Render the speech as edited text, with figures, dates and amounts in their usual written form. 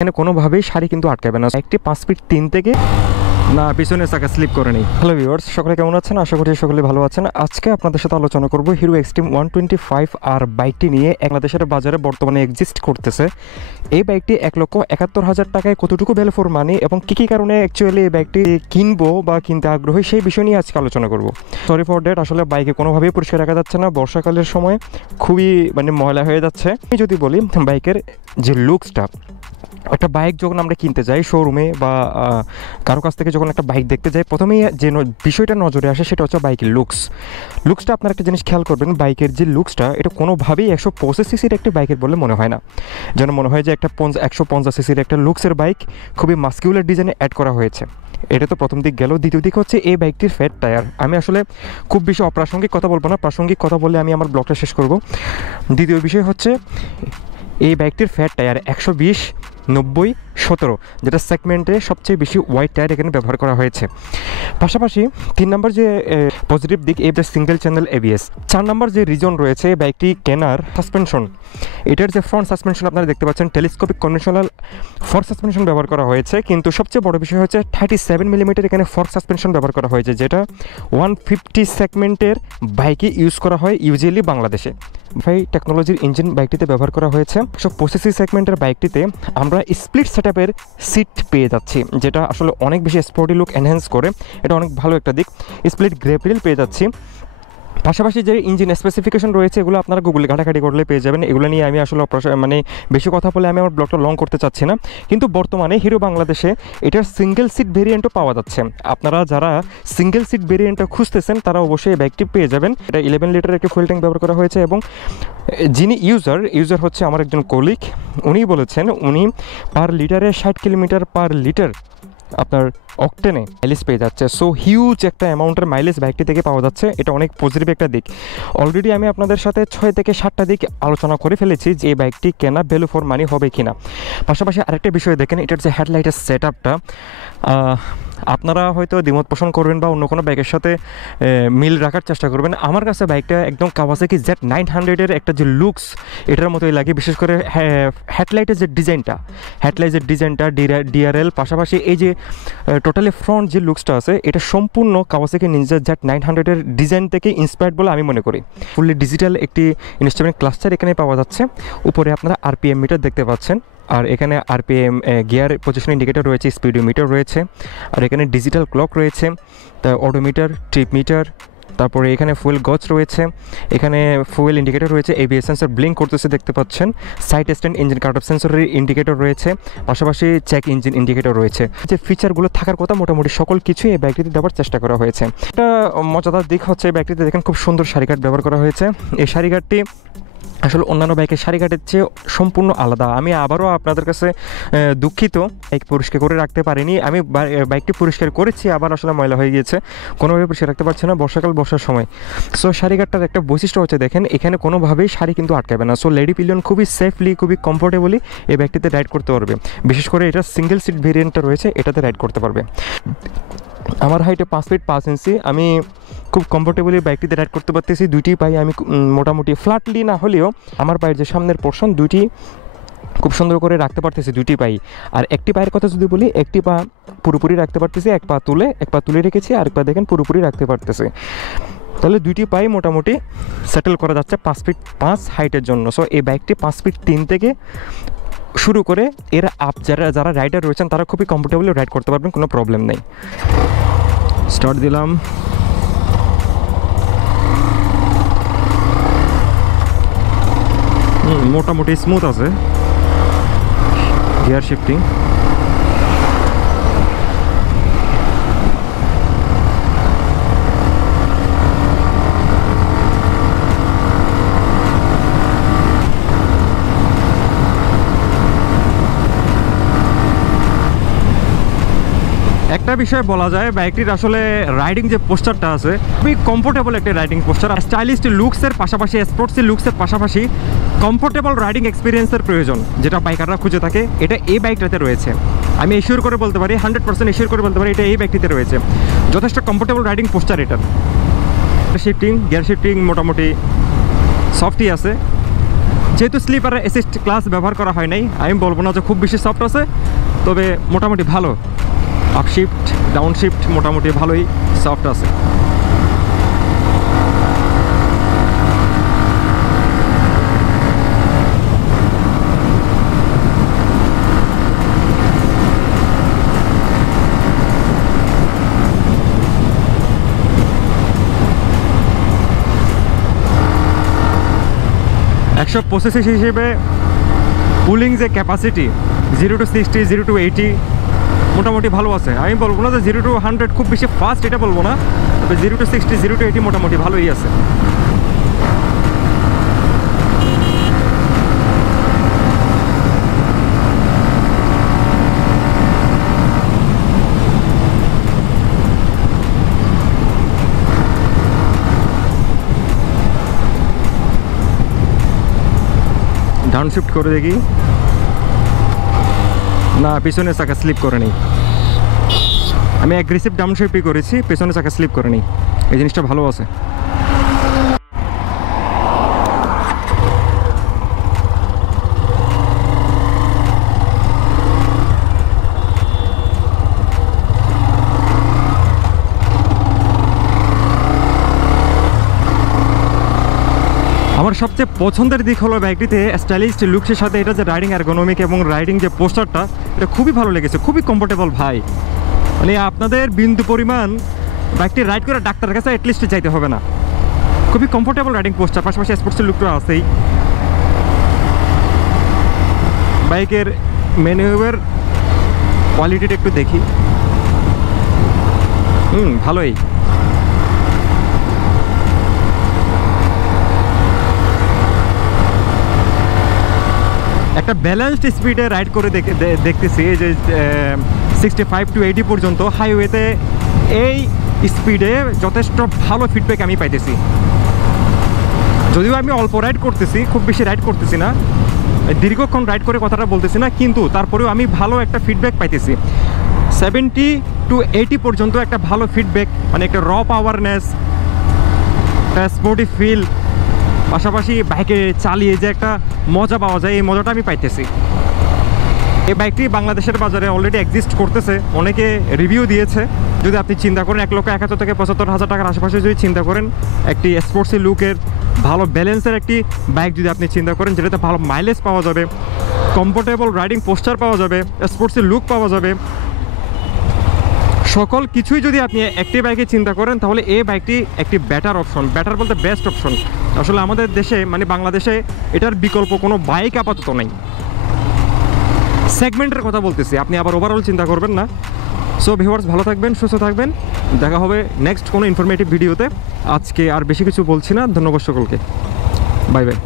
এখানে কোনোভাবেই শাড়ি কিন্তু আটকাবে না। একটি 5 ফিট 3 থেকে না পিছনের চাকা স্লিপ করে নেই। হ্যালো ভিউয়ার্স, সকলে কেমন আছেন? আশা করি সকলে ভালো আছেন। আজকে আপনাদের সাথে আলোচনা করব হিরো এক্সট্রিম 125 আর বাইকটি নিয়ে। বাংলাদেশের বাজারে বর্তমানে এক্সিস্ট করতেছে। এই বাইকটি 1,71,000 টাকায় কতটুকু ভ্যালু ফর মানি এবং কী কী কারণে অ্যাকচুয়ালি এই বাইকটি কিনবো বা কিনতে আগ্রহী সেই বিষয় নিয়ে আজকে আলোচনা করব। সরি ফর ড্যাট, আসলে বাইকে কোনোভাবেই পরিষ্কার রাখা যাচ্ছে না। বর্ষাকালের সময় খুবই ময়লা হয়ে যাচ্ছে। আমি যদি বলি বাইকের যে লুকসটা, একটা বাইক যখন আমরা কিনতে যাই শোরুমে বা কারো কাছ থেকে যখন একটা বাইক দেখতে যাই, প্রথমেই যে বিষয়টা নজরে আসে সেটা হচ্ছে বাইকের লুকসটা। আপনারা একটা জিনিস খেয়াল করবেন, বাইকের যে লুকসটা এটা কোনোভাবেই 125 সিসির একটি বাইকের বলে মনে হয় না। যেন মনে হয় যে একটা 150 সিসির একটা লুকসের বাইক খুবই মাস্কিউলার ডিজাইনে অ্যাড করা হয়েছে। এটা তো প্রথম দিক গেল। দ্বিতীয় দিক হচ্ছে এই বাইকটির ফ্যাট টায়ার। আমি আসলে খুব বেশি অপ্রাসঙ্গিক কথা বলবো না, প্রাসঙ্গিক কথা বলে আমি আমার ব্লগটা শেষ করব। দ্বিতীয় বিষয় হচ্ছে এই বাইকটির ফ্যাট টায়ার 120, 90, 17, যেটা সেগমেন্টে সবচেয়ে বেশি ওয়াইড টায়ার এখানে ব্যবহার করা হয়েছে। পাশাপাশি 3 নম্বর যে পজিটিভ দিক, এটা সিঙ্গেল চ্যানেল ABS। 4 নম্বর যে রিজন রয়েছে বাইকটি কেনার, সাসপেনশন। এটার যে ফ্রন্ট সাসপেনশন আপনারা দেখতে পাচ্ছেন টেলিস্কোপিক কনভেনশনাল ফর্ক সাসপেনশন ব্যবহার করা হয়েছে, কিন্তু সবচেয়ে বড় বিষয় হচ্ছে 37 মিলিমিটার এখানে ফর্ক সাসপেনশন ব্যবহার করা হয়েছে, যেটা 150 সেগমেন্টের বাইকে ইউজ করা হয় ইউজুয়ালি বাংলাদেশে। টেকনোলজির ইঞ্জিন বাইকটিতে ব্যবহার করা হয়েছে। 125 সেগমেন্টের বাইকটিতে আমরা স্প্লিট সেটআপের সিট পেয়ে যাচ্ছি, যেটা আসলে অনেক বেশি স্পোর্টি লুক এনহ্যান্স করে। এটা অনেক ভালো একটা দিক। স্প্লিট গ্রেপ রিল পেয়ে যাচ্ছি। পাশাপাশি যে ইঞ্জিন স্পেসিফিকেশন রয়েছে এগুলো আপনারা গুগলে ঘাটাঘাটি করলে পেয়ে যাবেন। এগুলো নিয়ে আমি আসলে বেশি কথা বলে আমি আমার ব্লগটা লং করতে চাচ্ছি না। কিন্তু বর্তমানে হিরো বাংলাদেশে এটার সিঙ্গেল সিট ভেরিয়েন্টও পাওয়া যাচ্ছে। আপনারা যারা সিঙ্গেল সিট ভেরিয়েন্টটা খুঁজতেছেন তারা অবশ্যই এই বাইকটি পেয়ে যাবেন। এটা 11 লিটারের একটি ফুয়েল ট্যাঙ্ক ব্যবহার করা হয়েছে এবং যিনি ইউজার হচ্ছে আমার একজন কলিগ। উনি বলেছেন উনি পার লিটারে 60 কিলোমিটার পার লিটার আপনার অকটেনে মাইলেজ পেয়ে যাচ্ছে। সো হিউজ একটা অ্যামাউন্টের মাইলেজ বাইকটি থেকে পাওয়া যাচ্ছে। এটা অনেক পজিটিভ একটা দিক। অলরেডি আমি আপনাদের সাথে 6 থেকে 7টা দিক আলোচনা করে ফেলেছি যে এই বাইকটি কেনা ভ্যালু ফর মানি হবে কিনা। পাশাপাশি আরেকটা বিষয় দেখেন, এটার যে হেডলাইটের সেট আপটা, আপনারা হয়তো দ্বিমত পোষণ করবেন বা অন্য কোনো বাইকের সাথে মিল রাখার চেষ্টা করবেন। আমার কাছে বাইকটা একদম কাওয়াসাকি Z900-এর একটা যে লুকস এটার মতোই লাগে। বিশেষ করে হেডলাইটের যে ডিজাইনটা DRL, পাশাপাশি এই যে টোটালি ফ্রন্ট যে লুকসটা আছে এটা সম্পূর্ণ কাওয়াসাকি নিনজা Z900-এর ডিজাইন থেকে ইন্সপায়ার্ড বলে আমি মনে করি। ফুললি ডিজিটাল একটি ইনস্ট্রুমেন্ট ক্লাস্টার এখানে পাওয়া যাচ্ছে। উপরে আপনারা RPM মিটার দেখতে পাচ্ছেন, আর এখানে RPM গিয়ার পজিশন ইন্ডিকেটর রয়েছে, স্পিডোমিটার রয়েছে, আর এখানে ডিজিটাল ক্লক রয়েছে, তা অডোমিটার, ট্রিপ মিটার, তারপরে এখানে ফুয়েল গজ রয়েছে, এখানে ফুয়েল ইন্ডিকেটর রয়েছে, ABS সেন্সর ব্লিঙ্ক করতেছে দেখতে পাচ্ছেন, side stand engine cut off সেন্সরের ইন্ডিকেটর রয়েছে, পাশাপাশি চেক ইঞ্জিন ইন্ডিকেটর রয়েছে। যে ফিচারগুলো থাকার কথা মোটামুটি সকল কিছুই এই বাইকটিতে দেওয়ার চেষ্টা করা হয়েছে। একটা মজাদার দিক হচ্ছে এই বাইকটিতে দেখেন খুব সুন্দর সারিঘাট ব্যবহার করা হয়েছে। এই সারিঘাটটি আসলে অন্যান্য বাইকের সারিঘাটের চেয়ে সম্পূর্ণ আলাদা। আমি আবারও আপনাদের কাছে দুঃখিত, বাইক পরিষ্কার করে রাখতে পারিনি। আমি বাইকটি পরিষ্কার করেছি, আবার আসলে ময়লা হয়ে গিয়েছে, কোনোভাবে পরিষ্কার রাখতে পারছি না বর্ষার সময়। সো সারিঘাটটার একটা বৈশিষ্ট্য হচ্ছে দেখেন এখানে কোনোভাবেই শাড়ি কিন্তু আটকাবে না। সো লেডি পিলিয়ন খুবই সেফলি, খুবই কমফোর্টেবলি এই বাইকটিতে রাইড করতে পারবে। বিশেষ করে এটা সিঙ্গেল সিট ভেরিয়েন্টটা রয়েছে, এটাতে রাইড করতে পারবে। আমার হাইটে 5 ফিট 5 ইঞ্চি। আমি খুব কমফোর্টেবলি বাইকটিতে রাইড করতে পারতেছি। দুইটি পাই আমি মোটামুটি ফ্ল্যাটলি না হলেও আমার পায়ের যে সামনের পোর্শন দুইটি খুব সুন্দর করে রাখতে পারতেছি, দুইটি পাই। আর একটি পায়ের কথা যদি বলি, একটি পা পুরোপুরি রাখতে পারতেছি, এক পা তুলে রেখেছি, আর এক পা দেখেন পুরোপুরি রাখতে পারতেছি। তাহলে দুইটি পাই মোটামুটি সেটেল করা যাচ্ছে 5 ফিট 5 হাইটের জন্য। সো এই বাইকটি 5 ফিট 3 থেকে শুরু করে এরা যারা রাইডার রয়েছেন তারা খুবই কমফোর্টেবলি রাইড করতে পারবেন, কোনো প্রবলেম নেই। স্টার্ট দিলাম, মোটামুটি স্মুথ আছে গিয়ার শিফটিং। একটা বিষয় বলা যায়, বাইকটির আসলে রাইডিং যে পোস্টারটা আছে খুবই কমফোর্টেবল একটা রাইডিং পোস্টার। স্টাইলিশ লুকসের পাশাপাশি, স্পোর্টসি লুকসের পাশাপাশি কমফোর্টেবল রাইডিং এক্সপিরিয়েন্সের প্রয়োজন, যেটা বাইকাররা খুঁজে থাকে, এটা এই বাইকটাতে রয়েছে। আমি এশিওর করে বলতে পারি, 100% এশিওর করে বলতে পারি এটা এই বাইকটিতে রয়েছে। যথেষ্ট কমফোর্টেবল রাইডিং পোস্টার এটার। গিয়ার শিফটিং মোটামুটি সফটই আছে, যেহেতু স্লিপার অ্যাসিস্ট ক্লাস ব্যবহার করা হয় নাই, আমি বলবো না যে খুব বেশি সফট আছে, তবে মোটামুটি ভালো। আপ শিফট ডাউন শিফট মোটামুটি ভালোই সফট আছে। একশো পঁচিশ হিসেবে কুলিং যে ক্যাপাসিটি 0 to 60 0 to 80 মোটামুটি ভালো আছে। আমি বলবো না যে 0 to 100 খুব বেশি ফাস্ট, এটা বলবো না, তবে 0 to 60 0 to 80 মোটামুটি ভালোই আছে। ডাউন শিফট করে দেখি, না পিছনে চাকা স্লিপ করে নেই। আমি অ্যাগ্রেসিভ ডাউন শিফটই করেছি, পেছনে চাকা স্লিপ করে নেই, এই জিনিসটা ভালো আছে। আমার সবচেয়ে পছন্দের দিক হলো বাইকটিতে স্টাইলিশ লুকসের সাথে এটা যে রাইডিং এরগোনমিক এবং রাইডিং যে পোস্টারটা, এটা খুবই ভালো লেগেছে, খুবই কমফোর্টেবল ভাই। মানে আপনাদের বিন্দু পরিমাণ বাইকটি রাইড করে ডাক্তারের কাছে অ্যাটলিস্ট যাইতে হবে না, খুবই কমফোর্টেবল রাইডিং পোস্টার, পাশাপাশি স্পোর্টসের লুকটা আছেই। বাইকের ম্যানুয়ালের কোয়ালিটিটা একটু দেখি, ভালোই। একটা ব্যালেন্সড স্পিডে রাইড করে দেখতেছি যে 65 to 80 পর্যন্ত হাইওয়েতে এই স্পিডে যথেষ্ট ভালো ফিডব্যাক আমি পাইতেছি। যদিও আমি অল্প রাইড করতেছি, খুব বেশি রাইড করতেছি না, দীর্ঘক্ষণ রাইড করে কথাটা বলতেছি না, কিন্তু তারপরেও আমি ভালো একটা ফিডব্যাক পাইতেছি। 70 to 80 পর্যন্ত একটা ভালো ফিডব্যাক, মানে একটা র পাওয়ারনেস, একটা স্পোর্টি ফিল, পাশাপাশি বাইকে চালিয়ে যে একটা মজা পাওয়া যায়, এই মজাটা আমি পাইতেছি। এই বাইকটি বাংলাদেশের বাজারে অলরেডি এক্সিস্ট করতেছে, অনেকে রিভিউ দিয়েছে। যদি আপনি চিন্তা করেন 1,71,000 থেকে 75,000 টাকার আশেপাশে যদি চিন্তা করেন, একটি স্পোর্টসি লুকের ভালো ব্যালেন্সের একটি বাইক যদি আপনি চিন্তা করেন, যেটাতে ভালো মাইলেজ পাওয়া যাবে, কমফোর্টেবল রাইডিং পোস্টার পাওয়া যাবে, স্পোর্টসি লুক পাওয়া যাবে, সকল কিছুই যদি আপনি একটি বাইকে চিন্তা করেন, তাহলে এই বাইকটি একটি বেটার অপশন, বেটার বলতে বেস্ট অপশন। আসলে আমাদের দেশে, মানে বাংলাদেশে এটার বিকল্প কোনো বাইক আপাতত নেই। সেগমেন্টের কথা বলতেছি, আপনি আবার ওভারঅল চিন্তা করবেন না। সো ভিউয়ার্স, ভালো থাকবেন, সুস্থ থাকবেন, দেখা হবে নেক্সট কোনো ইনফরমেটিভ ভিডিওতে। আজকে আর বেশি কিছু বলছি না, ধন্যবাদ সকলকে, বাই বাই।